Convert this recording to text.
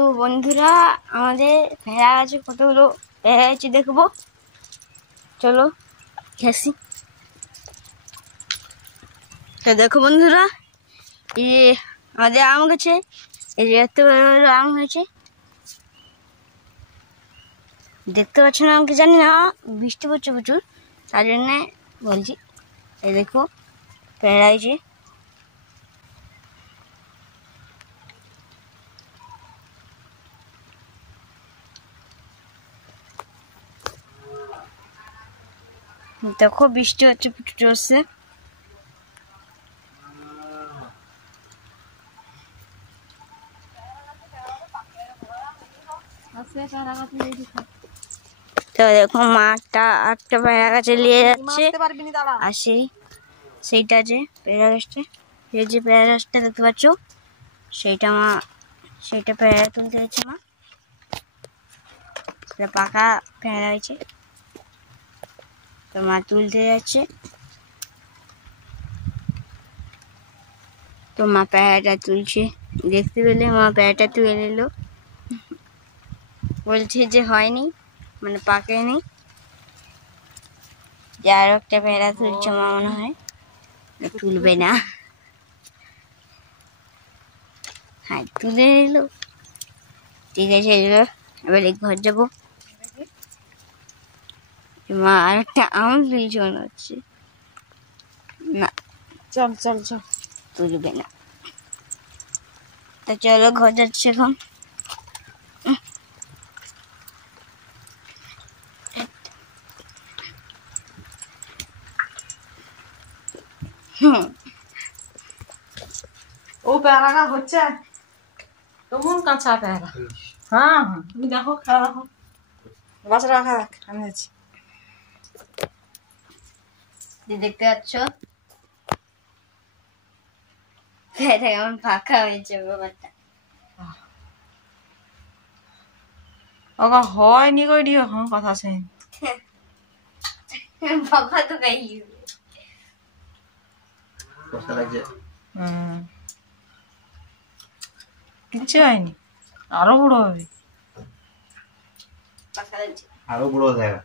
তো বন্ধুরা আমাদের ভেড়া আছে, কতগুলো ভেড়া আছে দেখবো, চলো ঘেসি। তো দেখো বন্ধুরা, এই যে আমাদের আম গাছে এই যে এত বড় বড় আম হয়েছে, দেখতে পাচ্ছ না আমাকে, জানি না বৃষ্টি পড়ছে প্রচুর, তার জন্য বলছি। এই দেখো ভেড়া হয়েছে, দেখো বৃষ্টি হচ্ছে প্রচুর জোরসে। তো দেখো মাটা একটা পেয়ারা গাছে নিয়ে যাচ্ছে, আর সেইটা যে পেয়ারা গাছটা, এই যে পেয়ারা গাছটা দেখতে পাচ্ছ, সেইটা পেয়ারা তুলতে যাচ্ছে মা। পাকা পেয়ারা হয়েছে, তো মা তুলতে যাচ্ছে। তো মা পেয়ারাটা তুলছে, দেখতে পেলে মা পেয়ারাটা তুলে নিল, বলছে যে হয়নি, মানে পাকেনি, যে আরো একটা পেয়ারা তুলছে মা, মনে হয় তুলবে না। হ্যাঁ তুলে নিল, ঠিক আছে এবার ঘর যাবো। মা আর একটা আম তুলছে মনে হচ্ছে, না চল চল চল, তুলবে না। তো চলো ঘর যাচ্ছে এখন। ও পেয়ারা গাছ হচ্ছে তখন কাঁচা পেয়ারা। হ্যাঁ হ্যাঁ, তুমি দেখো, খেলা দেখো, গাছ রাখা রাখ, আমি আছি। দেখতে পাচ্ছ কেমন ফাঁকা হয়েছে ব্যাপারটা। ওগা হয়নি কইডি এখন কথা শুন, বাবা তো গাই কিচ্ছু হয়নি, আরো বড় হবে, পাকা লাগছে। আরো বড় জায়গা।